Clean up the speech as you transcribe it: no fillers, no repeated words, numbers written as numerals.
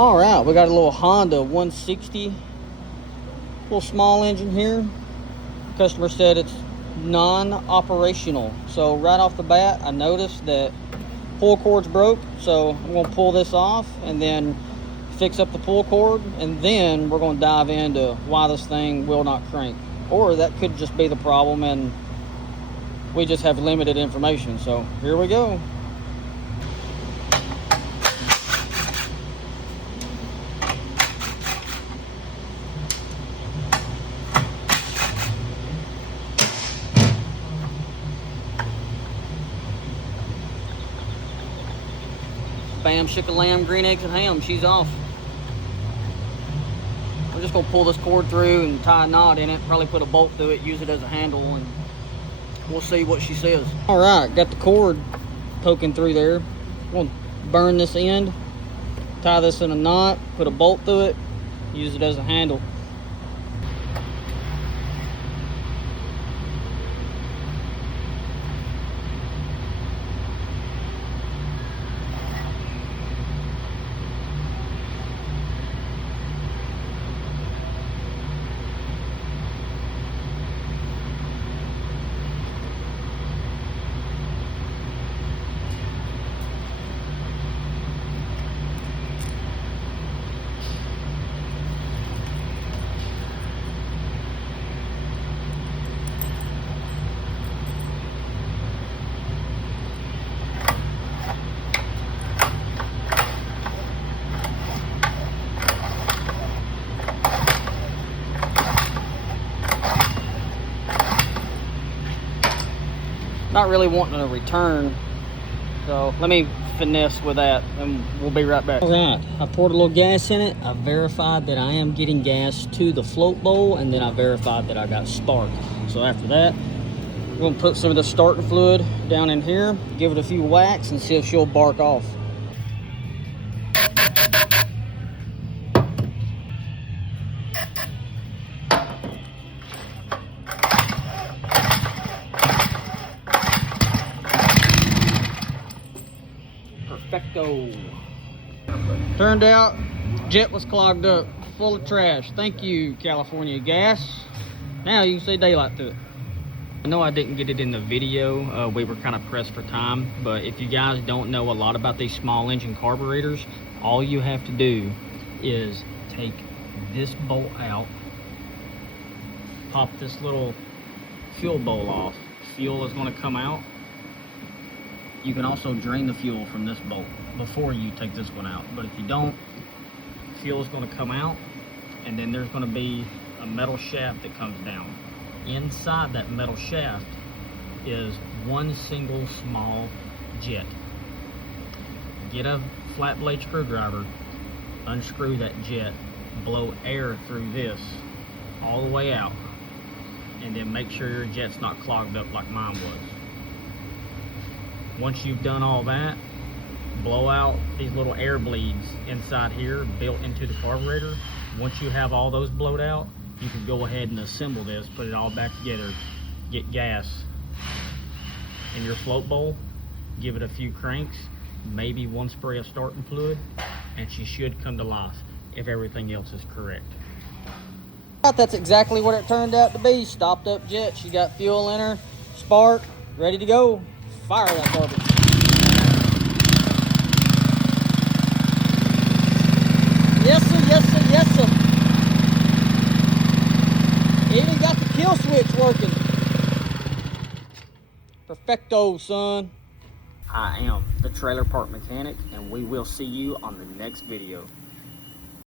All right, we got a little Honda 160, little small engine here. Customer said it's non-operational. So right off the bat, I noticed that pull cord's broke. So I'm gonna pull this off and then fix up the pull cord, and then we're gonna dive into why this thing will not crank. Or that could just be the problem and we just have limited information. So here we go. Bam, chicken, lamb, green eggs, and ham. She's off. We're just gonna pull this cord through and tie a knot in it, probably put a bolt through it, use it as a handle, and we'll see what she says. All right, got the cord poking through there. I'm gonna burn this end, tie this in a knot, put a bolt through it, use it as a handle. Not really wanting a return, so let me finesse with that and we'll be right back. All right, I poured a little gas in it. I verified that I am getting gas to the float bowl, and then I verified that I got spark. So after that, we're gonna put some of the starter fluid down in here, give it a few whacks, and see if she'll bark off. Perfecto. Turned out jet was clogged up, full of trash. Thank you, California Gas. Now you can see daylight through it. I know I didn't get it in the video. We were kind of pressed for time, but if you guys don't know a lot about these small engine carburetors, all you have to do is take this bolt out, pop this little fuel bowl off. Fuel is going to come out. You can also drain the fuel from this bolt before you take this one out. But if you don't, fuel is going to come out, and then there's going to be a metal shaft that comes down. Inside that metal shaft is one single small jet. Get a flat blade screwdriver, unscrew that jet, blow air through this all the way out, and then make sure your jet's not clogged up like mine was. Once you've done all that, blow out these little air bleeds inside here built into the carburetor. Once you have all those blowed out, you can go ahead and assemble this, put it all back together, get gas in your float bowl, give it a few cranks, maybe one spray of starting fluid, and she should come to life if everything else is correct. That's exactly what it turned out to be. Stopped up jet. She got fuel in her, spark, ready to go. Fire that garbage. Yes sir, yes sir, yes sir. Even got the kill switch working. Perfecto, son. I am the Trailer Park Mechanic, and we will see you on the next video.